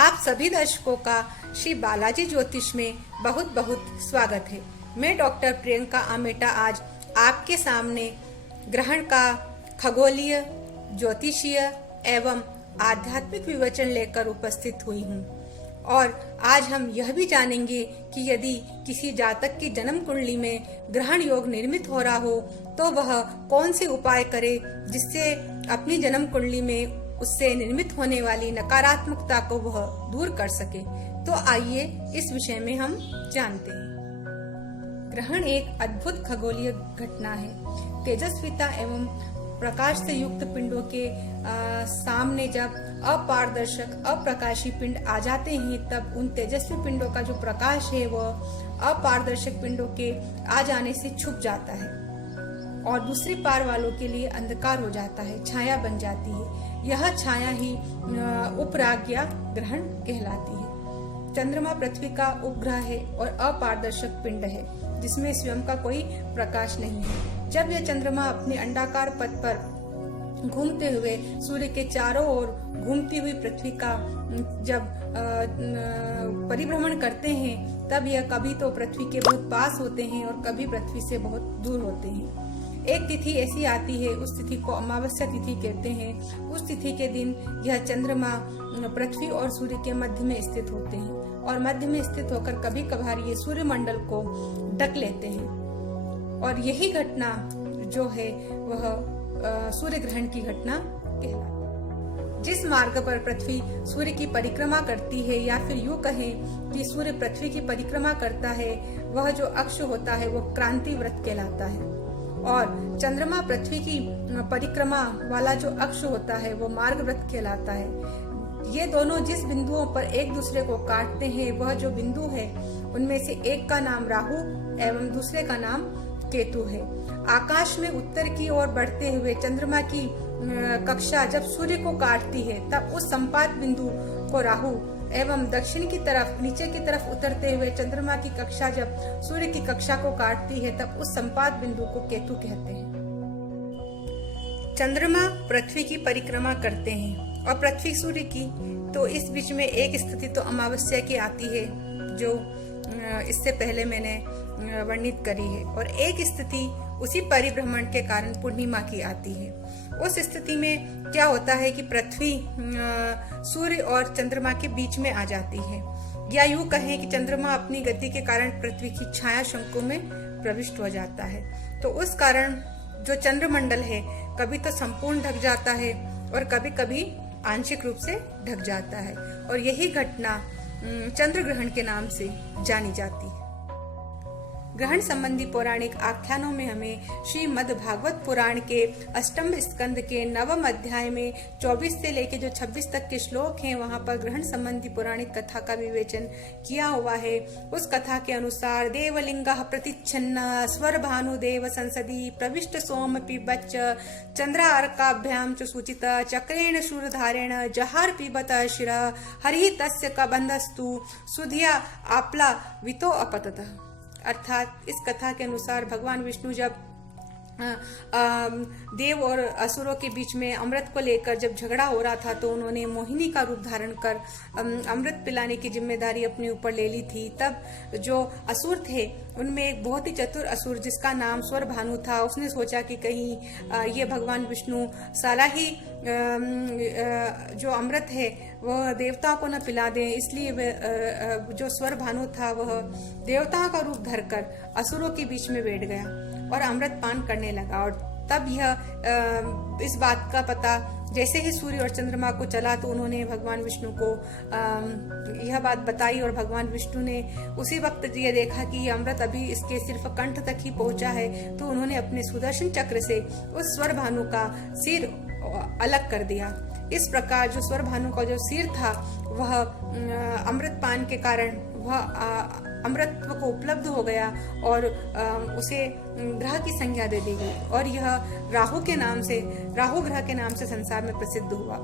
आप सभी दर्शकों का श्री बालाजी ज्योतिष में बहुत बहुत स्वागत है। मैं डॉक्टर प्रियंका आमेटा आज आपके सामने ग्रहण का खगोलीय, ज्योतिषीय एवं आध्यात्मिक विवेचन लेकर उपस्थित हुई हूँ। और आज हम यह भी जानेंगे कि यदि किसी जातक की जन्म कुंडली में ग्रहण योग निर्मित हो रहा हो तो वह कौन से उपाय करे जिससे अपनी जन्म कुंडली में उससे निर्मित होने वाली नकारात्मकता को वह दूर कर सके। तो आइए इस विषय में हम जानते हैं। ग्रहण एक अद्भुत खगोलीय घटना है। तेजस्विता एवं प्रकाश से युक्त पिंडों के सामने जब अपारदर्शक अप्रकाशी पिंड आ जाते हैं तब उन तेजस्वी पिंडों का जो प्रकाश है वह अपारदर्शक पिंडों के आ जाने से छुप जाता है और दूसरी पार वालों के लिए अंधकार हो जाता है, छाया बन जाती है। यह छाया ही उपराज्ञा ग्रहण कहलाती है। चंद्रमा पृथ्वी का उपग्रह है और अपारदर्शक पिंड है जिसमें स्वयं का कोई प्रकाश नहीं है। जब यह चंद्रमा अपने अंडाकार पथ पर घूमते हुए सूर्य के चारों ओर घूमती हुई पृथ्वी का जब परिभ्रमण करते हैं तब यह कभी तो पृथ्वी के बहुत पास होते हैं और कभी पृथ्वी से बहुत दूर होते हैं। एक तिथि ऐसी आती है, उस तिथि को अमावस्या तिथि कहते हैं। उस तिथि के दिन यह चंद्रमा पृथ्वी और सूर्य के मध्य में स्थित होते हैं और मध्य में स्थित होकर कभी कभार ये सूर्य मंडल को ढक लेते हैं। और यही घटना जो है वह सूर्य ग्रहण की घटना कहलाती है। जिस मार्ग पर पृथ्वी सूर्य की परिक्रमा करती है या फिर यूं कहें कि सूर्य पृथ्वी की परिक्रमा करता है, वह जो अक्ष होता है वो क्रांति व्रत कहलाता है और चंद्रमा पृथ्वी की परिक्रमा वाला जो अक्ष होता है वो मार्ग व्रत कहलाता है। ये दोनों जिस बिंदुओं पर एक दूसरे को काटते हैं वह जो बिंदु है उनमें से एक का नाम राहु एवं दूसरे का नाम केतु है। आकाश में उत्तर की ओर बढ़ते हुए चंद्रमा की कक्षा जब सूर्य को काटती है तब उस संपात बिंदु को राहु एवं दक्षिण की तरफ नीचे की तरफ उतरते हुए चंद्रमा की कक्षा जब सूर्य की कक्षा को काटती है तब उस संपात बिंदु को केतु कहते हैं। चंद्रमा पृथ्वी की परिक्रमा करते हैं और पृथ्वी सूर्य की, तो इस बीच में एक स्थिति तो अमावस्या की आती है जो इससे पहले मैंने वर्णित करी है और एक स्थिति उसी परिभ्रमण के कारण पूर्णिमा की आती है। उस स्थिति में क्या होता है कि पृथ्वी सूर्य और चंद्रमा के बीच में आ जाती है या यूं कहें कि चंद्रमा अपनी गति के कारण पृथ्वी की छाया शंकु में प्रविष्ट हो जाता है। तो उस कारण जो चंद्रमंडल है कभी तो संपूर्ण ढक जाता है और कभी कभी आंशिक रूप से ढक जाता है और यही घटना चंद्र ग्रहण के नाम से जानी जाती है। ग्रहण संबंधी पौराणिक आख्यानों में हमें श्रीमद् भागवत पुराण के अष्टम स्कंद के नवम अध्याय में 24 से लेकर जो 26 तक के श्लोक हैं वहां पर ग्रहण संबंधी पौराणिक कथा का विवेचन किया हुआ है। उस कथा के अनुसार देवलिंगः प्रतिच्छन्न स्वर भानुदेव संसदि प्रविष्ट सोम पिबच्च चंद्रार्काभ्याम च सूचित चक्रेण शूरधारेण जहार पिबत शिरा हरि तस्य कबंधस्तु सुधिया आपला वितो अपतत। अर्थात इस कथा के अनुसार भगवान विष्णु जब देव और असुरों के बीच में अमृत को लेकर जब झगड़ा हो रहा था तो उन्होंने मोहिनी का रूप धारण कर अमृत पिलाने की जिम्मेदारी अपने ऊपर ले ली थी। तब जो असुर थे उनमें एक बहुत ही चतुर असुर जिसका नाम स्वर भानु था, उसने सोचा कि कहीं ये भगवान विष्णु सारा ही जो अमृत है वह देवताओं को न पिला दें, इसलिए वह जो स्वर भानु था वह देवताओं का रूप धरकर असुरों के बीच में बैठ गया और अमृत पान करने लगा। और तब यह इस बात का पता जैसे ही सूर्य और चंद्रमा को चला तो उन्होंने भगवान विष्णु को यह बात बताई और भगवान विष्णु ने उसी वक्त ये देखा कि ये अमृत अभी इसके सिर्फ कंठ तक ही पहुंचा है तो उन्होंने अपने सुदर्शन चक्र से उस स्वर भानु का सिर अलग कर दिया। इस प्रकार जो स्वर भानु का जो सिर था वह अमृत पान के कारण वह अमृतत्व को उपलब्ध हो गया और उसे ग्रह की संज्ञा दे दी गई और यह राहु ग्रह के नाम से संसार में प्रसिद्ध हुआ।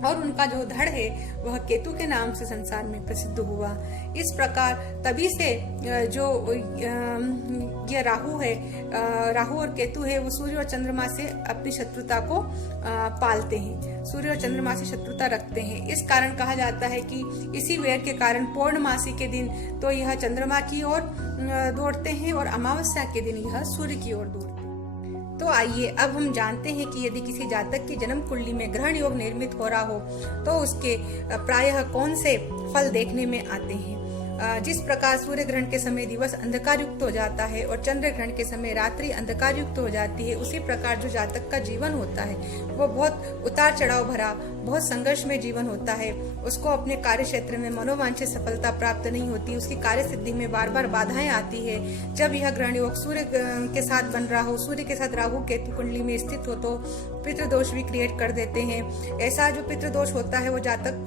और उनका जो धड़ है वह केतु के नाम से संसार में प्रसिद्ध हुआ। इस प्रकार तभी से जो यह राहु है, राहु और केतु है, वो सूर्य और चंद्रमा से अपनी शत्रुता को पालते हैं, सूर्य और चंद्रमा से शत्रुता रखते हैं। इस कारण कहा जाता है कि इसी वैर के कारण पूर्णमासी के दिन तो यह चंद्रमा की ओर दौड़ते हैं और अमावस्या के दिन यह सूर्य की ओर दौड़ते हैं। तो आइए अब हम जानते हैं कि यदि किसी जातक की जन्म कुंडली में ग्रहण योग निर्मित हो रहा हो तो उसके प्रायः कौन से फल देखने में आते हैं। जिस प्रकार सूर्य ग्रहण के समय दिवस अंधकार युक्त हो जाता है और चंद्र ग्रहण के समय रात्रि अंधकार युक्त हो जाती है, उसी प्रकार जो जातक का जीवन होता है वो बहुत उतार चढ़ाव भरा, बहुत संघर्ष में जीवन होता है। उसको अपने कार्य क्षेत्र में मनोवांछित सफलता प्राप्त नहीं होती, उसकी कार्य सिद्धि में बार बार बाधाएं आती है। जब यह ग्रहण योग सूर्य के साथ बन रहा हो, सूर्य के साथ राहु केतु कुंडली में स्थित हो तो पितृदोष भी क्रिएट कर देते हैं। ऐसा जो पितृदोष होता है वो जातक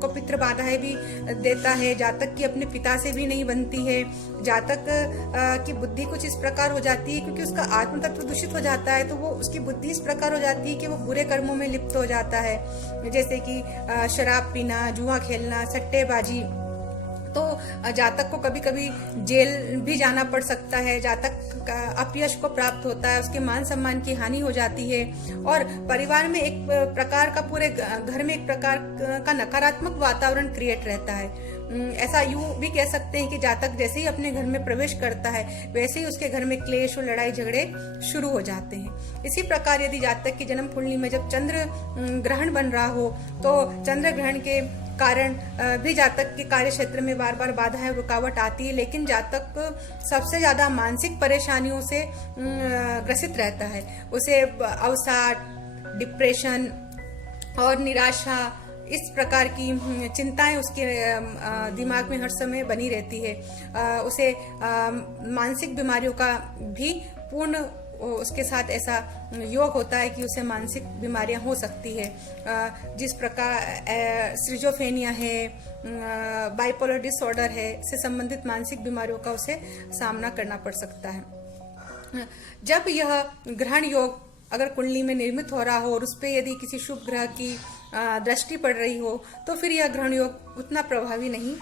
को पितृ बाधाएं भी देता है, जातक की अपने पिता से भी नहीं बनती है, जातक की बुद्धि कुछ इस प्रकार हो जाती है क्योंकि उसका आत्म तत्व दूषित हो जाता है, तो वो उसकी बुद्धि इस प्रकार हो जाती है कि वो बुरे कर्मों में लिप्त हो जाता है, जैसे कि शराब पीना, जुआ खेलना, सट्टेबाजी। तो जातक को कभी कभी जेल भी जाना पड़ सकता है, जातक अपयश को प्राप्त होता है, उसके मान सम्मान की हानि हो जाती है और परिवार में एक प्रकार का, पूरे घर में एक प्रकार का नकारात्मक वातावरण क्रिएट रहता है। ऐसा यूं भी कह सकते हैं कि जातक जैसे ही अपने घर में प्रवेश करता है वैसे ही उसके घर में क्लेश और लड़ाई झगड़े शुरू हो जाते हैं। इसी प्रकार यदि जातक की जन्म कुंडली में जब चंद्र ग्रहण बन रहा हो तो चंद्र ग्रहण के कारण भी जातक के कार्य क्षेत्र में बार बार बाधाएं रुकावट आती है, लेकिन जातक सबसे ज्यादा मानसिक परेशानियों से ग्रसित रहता है। उसे अवसाद, डिप्रेशन और निराशा, इस प्रकार की चिंताएं उसके दिमाग में हर समय बनी रहती है। उसे मानसिक बीमारियों का भी पूर्ण उसके साथ ऐसा योग होता है कि उसे मानसिक बीमारियां हो सकती है, जिस प्रकार सिजोफ्रेनिया है, बाइपोलर डिसऑर्डर है, से संबंधित मानसिक बीमारियों का उसे सामना करना पड़ सकता है। जब यह ग्रहण योग अगर कुंडली में निर्मित हो रहा हो और उस पे यदि किसी शुभ ग्रह की दृष्टि पड़ रही हो तो फिर यह ग्रहण योग उतना प्रभावी नहीं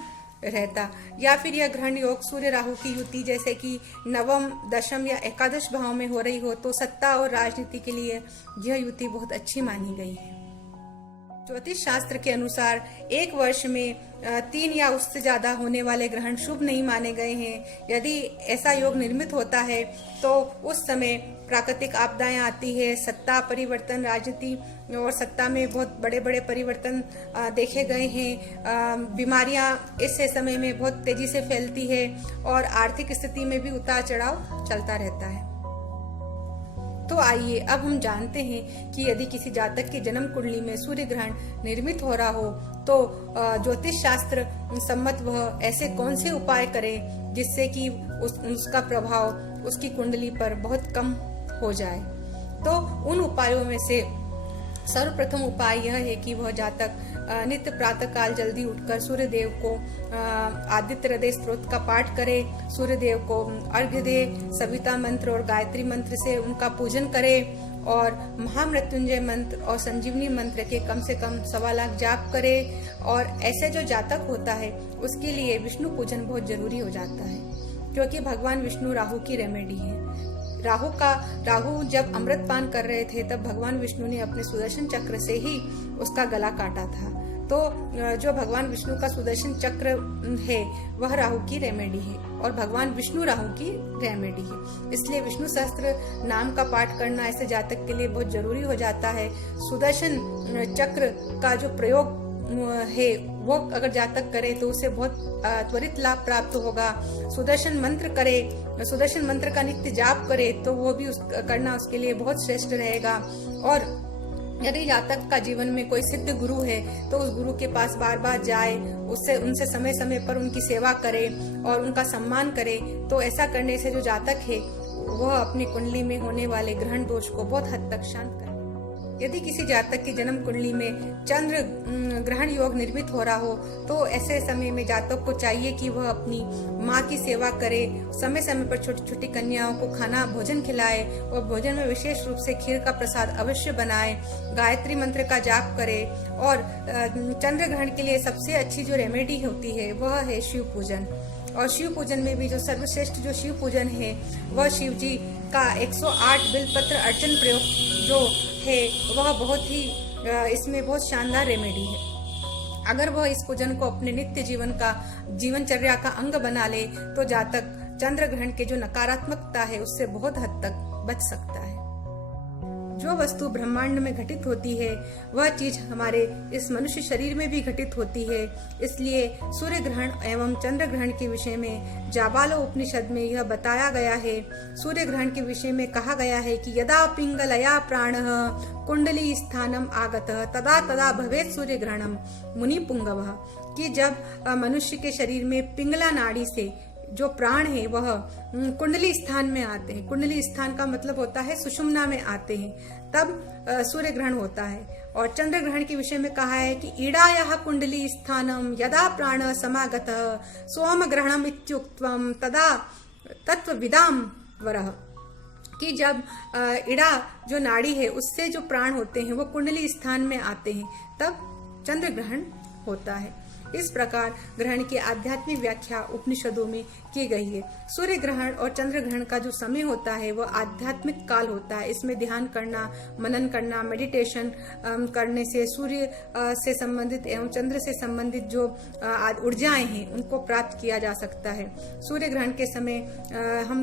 रहता, या फिर यह ग्रहण योग सूर्य राहु की युति जैसे कि नवम, दशम या एकादश भाव में हो रही हो तो सत्ता और राजनीति के लिए यह युति बहुत अच्छी मानी गई है। ज्योतिष शास्त्र के अनुसार एक वर्ष में 3 या उससे ज्यादा होने वाले ग्रहण शुभ नहीं माने गए हैं। यदि ऐसा योग निर्मित होता है तो उस समय प्राकृतिक आपदाएं आती है, सत्ता परिवर्तन, राजनीति और सत्ता में बहुत बड़े बड़े परिवर्तन देखे गए हैं। बीमारियां इस समय में बहुत तेजी से फैलती है और आर्थिक स्थिति में भी उतार चढ़ाव चलता रहता है। तो आइए अब हम जानते हैं कि यदि किसी जातक की जन्म कुंडली में सूर्य ग्रहण निर्मित हो रहा हो तो ज्योतिष शास्त्र सम्मत वह ऐसे कौन से उपाय करे जिससे कि उसका प्रभाव उसकी कुंडली पर बहुत कम हो जाए। तो उन उपायों में से सर्वप्रथम उपाय यह है कि वह जातक नित्य प्रातः काल जल्दी उठकर सूर्य देव को आदित्य हृदय स्तोत्र का पाठ करे, सूर्य देव को अर्घ्य दे, सविता मंत्र और गायत्री मंत्र से उनका पूजन करे और महामृत्युंजय मंत्र और संजीवनी मंत्र के कम से कम 1.25 लाख जाप करे। और ऐसे जो जातक होता है उसके लिए विष्णु पूजन बहुत जरूरी हो जाता है, क्योंकि भगवान विष्णु राहु की रेमेडी है। राहु जब अमृत पान कर रहे थे तब भगवान विष्णु ने अपने सुदर्शन चक्र से ही उसका गला काटा था। तो जो भगवान विष्णु का सुदर्शन चक्र है वह राहु की रेमेडी है और भगवान विष्णु राहु की रेमेडी है। इसलिए विष्णु सहस्त्र नाम का पाठ करना ऐसे जातक के लिए बहुत जरूरी हो जाता है। सुदर्शन चक्र का जो प्रयोग है वो अगर जातक करे तो उसे बहुत त्वरित लाभ प्राप्त होगा। सुदर्शन मंत्र करे, सुदर्शन मंत्र का नित्य जाप करे तो वो भी करना उसके लिए बहुत श्रेष्ठ रहेगा। और यदि जातक का जीवन में कोई सिद्ध गुरु है तो उस गुरु के पास बार बार जाए, उनसे समय समय पर उनकी सेवा करे और उनका सम्मान करे। तो ऐसा करने से जो जातक है वह अपनी कुंडली में होने वाले ग्रहण दोष को बहुत हद तक शांत करे। यदि किसी जातक की जन्म कुंडली में चंद्र ग्रहण योग निर्मित हो रहा हो तो ऐसे समय में जातक को चाहिए कि वह अपनी माँ की सेवा करे, समय समय पर छोटी छोटी कन्याओं को खाना भोजन खिलाए और भोजन में विशेष रूप से खीर का प्रसाद अवश्य बनाए, गायत्री मंत्र का जाप करे। और चंद्र ग्रहण के लिए सबसे अच्छी जो रेमेडी होती है वह है शिव पूजन। और शिव पूजन में भी जो सर्वश्रेष्ठ जो शिव पूजन है वह शिव जी का 108 बिलपत्र अर्चन प्रयोग जो है वह बहुत ही इसमें बहुत शानदार रेमेडी है। अगर वह इस पूजन को अपने नित्य जीवनचर्या का अंग बना ले तो जातक चंद्र ग्रहण के जो नकारात्मकता है उससे बहुत हद तक बच सकता है। जो वस्तु ब्रह्मांड में घटित होती है वह चीज हमारे इस मनुष्य शरीर में भी घटित होती है। इसलिए सूर्य ग्रहण एवं चंद्र ग्रहण के विषय में जाबालो उपनिषद में यह बताया गया है। सूर्य ग्रहण के विषय में कहा गया है कि यदा पिंगलया प्राणः कुंडली स्थानम आगतः तदा तदा भवेत् सूर्य ग्रहणम मुनि पुंगवः, कि जब मनुष्य के शरीर में पिंगला नाड़ी से जो प्राण है वह कुंडली स्थान में आते हैं, कुंडली स्थान का मतलब होता है सुषुम्ना में आते हैं, तब सूर्य ग्रहण होता है। और चंद्र ग्रहण के विषय में कहा है कि ईडायाः कुंडली स्थानम यदा प्राण समागतः सोम ग्रहणम इत्युक्तम तदा तत्वविदाम वरः, कि जब ईड़ा जो नाड़ी है उससे जो प्राण होते हैं वो कुंडली स्थान में आते हैं तब चंद्र ग्रहण होता है। इस प्रकार ग्रहण की आध्यात्मिक व्याख्या उपनिषदों में की गई है। सूर्य ग्रहण और चंद्र ग्रहण का जो समय होता है वह आध्यात्मिक काल होता है। इसमें ध्यान करना, मनन करना, मेडिटेशन करने से सूर्य से संबंधित एवं चंद्र से संबंधित जो ऊर्जाएं हैं उनको प्राप्त किया जा सकता है। सूर्य ग्रहण के समय हम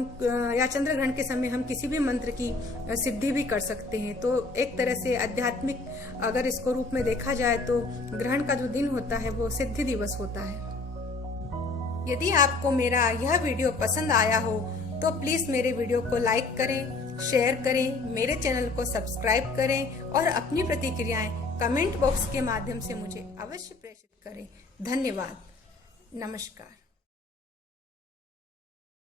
या चंद्र ग्रहण के समय हम किसी भी मंत्र की सिद्धि भी कर सकते हैं। तो एक तरह से आध्यात्मिक अगर इसको रूप में देखा जाए तो ग्रहण का जो दिन होता है वो सिद्धि दिवस होता है। यदि आपको मेरा यह वीडियो पसंद आया हो तो प्लीज मेरे वीडियो को लाइक करें, शेयर करें, मेरे चैनल को सब्सक्राइब करें और अपनी प्रतिक्रियाएं कमेंट बॉक्स के माध्यम से मुझे अवश्य प्रेषित करें। धन्यवाद। नमस्कार।